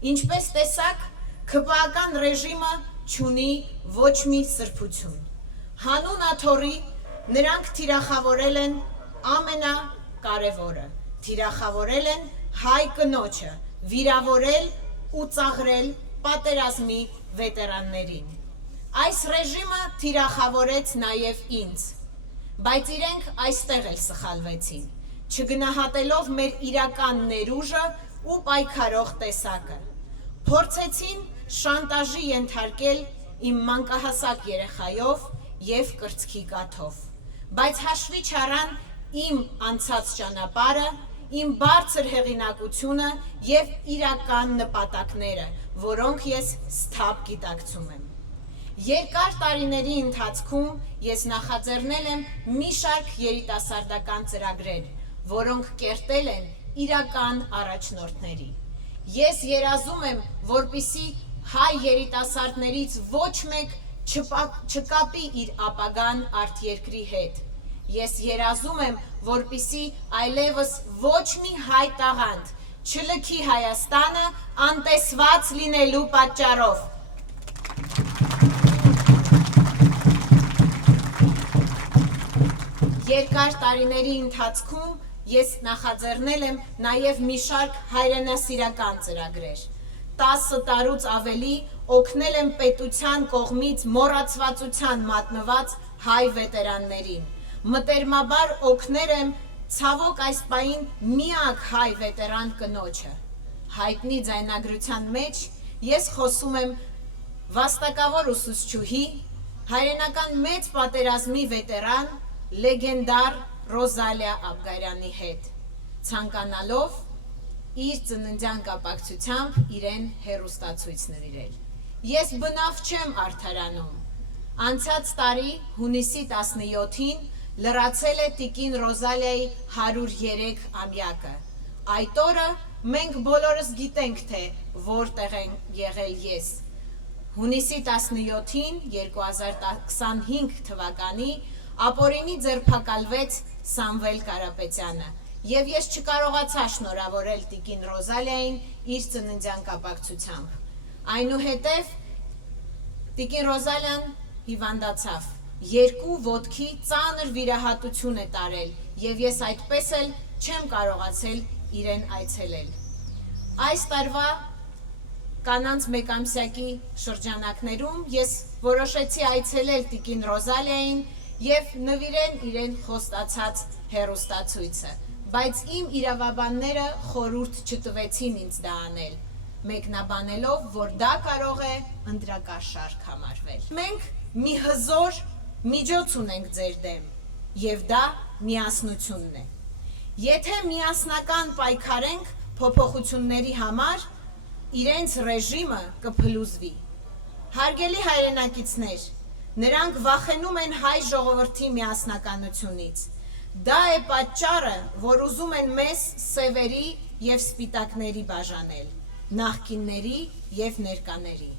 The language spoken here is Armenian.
Ինչպես տեսակ, ՔՊԱ-ական ռեժիմը չունի ոչ մի սրբություն։ Հանուն աթոռի նրանք թիրախավորել են ամենակարևորը, թիրախավորել են հայ կնոջը, վիրավորել ու ծաղրել պատերազմի վետերաններին։ Այս ռեժիմը թիրախավորեց նաև ինձ, բայց իրենք այստեղ էլ սխալվեցին, չգնահատելով մեր իրական ներուժը ու պայքարող տեսակը։ Փորձեցին շանտաժի ենթարկել իմ մանկահասակ երեխայով և կրծքի կաթով, բայց հաշվի չառան իմ անցած ճանապարհը, իմ բարձր հեղինակությունը և իրական նպատակները, որոնք ես սթափ գիտակցում եմ։ Երկար տարիների ընթացքում ես նախաձեռնել եմ մի շարք երիտասարդական ծրագրեր, որոնք կերտել են իրական առաջնորդների։ Ես երազում եմ, որպեսզի հայ երիտասարդներից ոչ մեկ չկապի իր ապագան արտերկրի հետ։ Ես երազում եմ, որպեսզի այլևս ոչ մի հայ տաղանդ չլքի Հայաստանը անտեսված լինելու պատճառով։ Երկար տարիների ընթացքում ես նախաձեռնել եմ նաև մի շարք հայրենասիրական ծրագրեր։ 10 տարուց ավելի օգնել եմ պետության կողմից մոռացվածության մատնված հայ վետերաններին։ Մտերմաբար օգնել եմ ցավոք այս պահին միակ հայ վետերան կնոջը։ Հայտնի ձայնագրության մեջ ես խոսում եմ վաստակավոր ուսուցչուհի, հայրենական մեծ պատերազմի վետերան, լեգենդար Ռոզալիա Աբգարյանի հետ, ցանկանալով իր ծննդյան կապակցությամբ իրեն հեռուստացույց նվիրել։ Ես բնավ չեմ արդարանում։ Անցած տարի հունիսի 17-ին լրացել է տիկին Ռոզալիայի 103-ամյակը։ Այդ օրը մենք բոլորս գիտենք, թե որտեղ եմ եղել ես։ Հունիսի 17-ին 2025 թվականի ապօրինի ձերբակալվեց Սամվել Կարապետյանը, և ես չկարողացա շնորհավորել տիկին Ռոզալիային իր ծննդյան կապակցությամբ։ Այնուհետև տիկին Ռոզալիան հիվանդացավ, 2 ոտքի ծանր վիրահատություն է տարել, և ես այդպես էլ չեմ կարողացել իրեն այցելել։ Այս տարվա կանանց մեկամսյակի շրջանակներում ես որոշեցի այցելել տիկին Ռոզալիային և նվիրել իրեն խոստացած հեռուստացույցը, բայց իմ իրավաբանները խորհուրդ չտվեցին ինձ դա անել, մեկնաբանելով, որ դա կարող է ընտրակաշառք համարվել։ Մենք մի հզոր միջոց ունենք ձեր դեմ, և դա միասնությունն է։ Եթե միասնական պայքարենք փոփոխությունների համար, իրենց ռեժիմը կփլուզվի։ Հարգելի հայրենակիցներ, նրանք վախենում են հայ ժողովրդի միասնականությունից։ Դա է պատճառը, որ ուզում են մեզ սևերի և սպիտակների բաժանել, նախկինների և ներկաների։